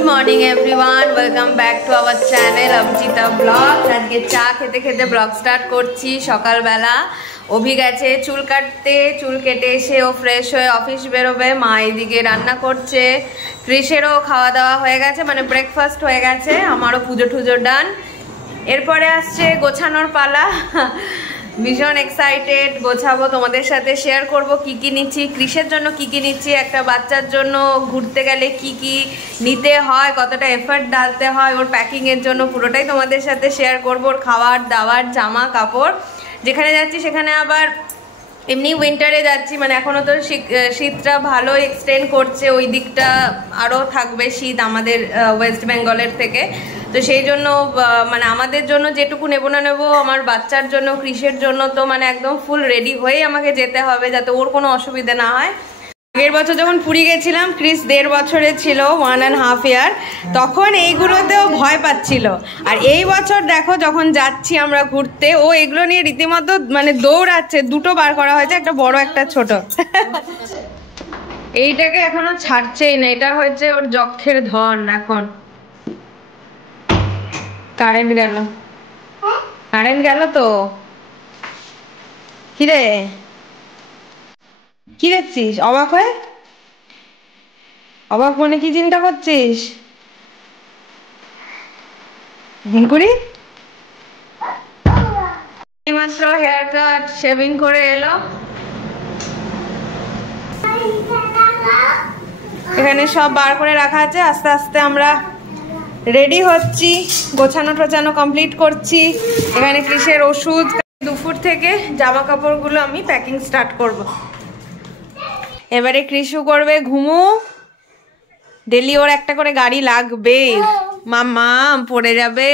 Good morning everyone, welcome back to our channel Abhijita blog. आज के चा खेते खेते ब्लग स्टार्ट करছি সকালবেলা। অভি গেছে চুল কাটতে, চুল কেটে এসে ও ফ্রেশ হয়ে অফিস বেরোবে। মা এদিকে রান্না করছে, ক্রিসেরও খাওয়া দাওয়া হয়ে গেছে, মানে ব্রেকফাস্ট হয়ে গেছে, আমারও পুজো টুজো ডান। এরপরে আসছে গোছানোর পালা। ভীষণ এক্সাইটেড, গোছাবো, তোমাদের সাথে শেয়ার করব কি কি নিচ্ছি, ক্রিসের জন্য কি কি নিচ্ছি, একটা বাচ্চার জন্য ঘুরতে গেলে কি কি নিতে হয়, কতটা এফর্ট ডালতে হয় ওর প্যাকিংয়ের জন্য, পুরোটাই তোমাদের সাথে শেয়ার করব। ওর খাবার দাবার জামা কাপড়, যেখানে যাচ্ছি সেখানে আবার এমনি উইন্টারে যাচ্ছি, মানে এখনও তো শীতটা ভালো এক্সটেন্ড করছে, ওই দিকটা আরও থাকবে শীত আমাদের ওয়েস্ট বেঙ্গলের থেকে। তো সেই জন্য মানে আমাদের জন্য যেটুকু নেবো না নেবো, আমার বাচ্চার জন্য ক্রিসের জন্য তো মানে একদম ফুল রেডি হয়েই আমাকে যেতে হবে, যাতে ওর কোনো অসুবিধা না হয়। আগের বছর যখন পুরী গেছিলাম, ক্রিস 1.5 বছরের ছিল, 1.5 ইয়ার, তখন এইগুলোতেও ভয় পাচ্ছিল। আর এই বছর দেখো যখন যাচ্ছি আমরা ঘুরতে, ও এগুলো নিয়ে রীতিমতো মানে দৌড়াচ্ছে। দুটো বার করা হয়েছে, একটা বড় একটা ছোট। এইটাকে এখনো ছাড়ছেই না, এটা হচ্ছে ওর যক্ষের ধন। এখন কারেন্ট গেল, কারেন্ট গেল তো। কিরে কি দেখছিস অবাক হয়ে? অবাক মনে কি চিন্তা করছিস? ঘুরি এইমাত্র হেয়ার কাট শেভিং করে এলো। এখানে সব বার করে রাখা আছে, আস্তে আস্তে আমরা রেডি হচ্ছি, গোছানো টোছানো কমপ্লিট করছি। এখানে ক্রিসের ওষুধ, দুপুর থেকে জামা কাপড়গুলো আমি প্যাকিং স্টার্ট করব। এবারে ক্রিসু করবে ঘুমু, ডেলি ওর একটা করে গাড়ি লাগবে। মাম্মা পড়ে যাবে।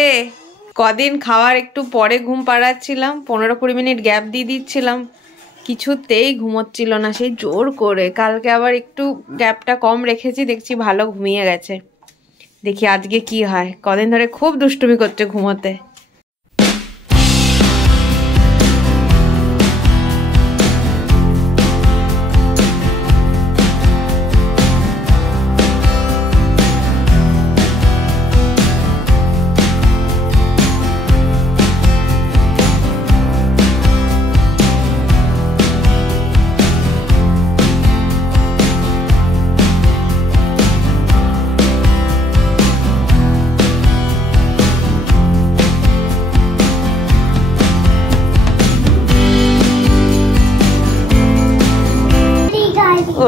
কদিন খাওয়ার একটু পরে ঘুম পাড়াচ্ছিলাম, 15-20 মিনিট গ্যাপ দিয়ে দিচ্ছিলাম, কিছুতেই ঘুমোচ্ছিল না, সেই জোর করে। কালকে আবার একটু গ্যাপটা কম রেখেছি, দেখছি ভালো ঘুমিয়ে গেছে। দেখি আজকে কি হয়। কদিন ধরে খুব দুষ্টুমি করছে ঘুমোতে।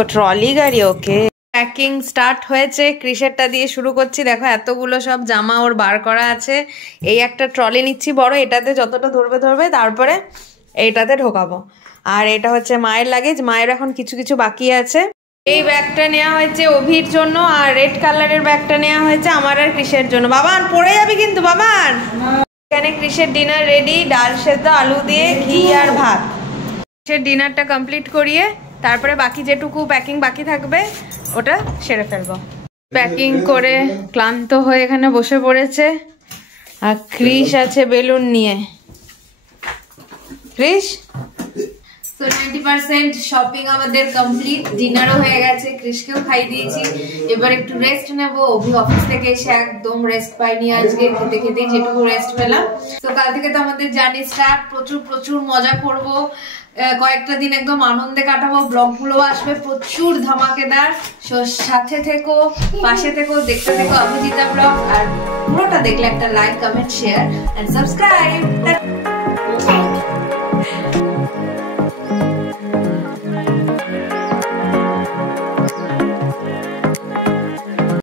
ও ট্রলি গাড়ি, ওকে। প্যাকিং স্টার্ট হয়েছে, ক্রিসেরটা দিয়ে শুরু করছি। দেখো এতগুলো সব জামা ওর বার করা আছে। এই একটা ট্রলি নিচ্ছি বড়, এটাতে যতটা ধরবে ধরবে, তারপরে এইটাতে ঢোকাবো। আর এটা হচ্ছে মায়ের লাগেজ, মায়ের এখন কিছু কিছু বাকি আছে। এই ব্যাগটা নেওয়া হয়েছে অভির জন্য, আর রেড কালারের ব্যাগটা নেওয়া হয়েছে আমার আর ক্রিসের জন্য। বাবান পড়ে যাবি কিন্তু বাবান। এখানে ক্রিসের ডিনার রেডি, ডাল সেদ্ধ, আলু দিয়ে ঘি আর ভাত। ক্রিসের ডিনারটা কমপ্লিট করিয়ে তারপরে বাকি যেটুকু প্যাকিং বাকি থাকবে ওটা সেরে ফেলবো। প্যাকিং করে ক্লান্ত হয়ে এখানে বসে পড়েছে, আর ক্রিস আছে বেলুন নিয়ে। ক্রিস, তো 90% শপিং আমাদের কমপ্লিট, ডিনারও হয়ে গেছে, ক্রিসকেও খাই দিয়েছি। এবার একটু রেস্ট নেব। অভি অফিস থেকে এসে একদম রেস্ট পাইনি আজকে, খেতে খেতে যেটুকু রেস্ট পেলাম। তো কাল থেকে তো আমাদের জার্নি স্টার্ট, প্রচুর প্রচুর মজা করব, কয়েকটা দিন একদম আনন্দে কাটাবো, ব্লগগুলো আসবে প্রচুর ধামাকেদার। সাথে থেকো, পাশে থেকো, দেখতে থেকো অভিজিতা ব্লগ। আর পুরোটা দেখলে একটা like, comment, share and subscribe.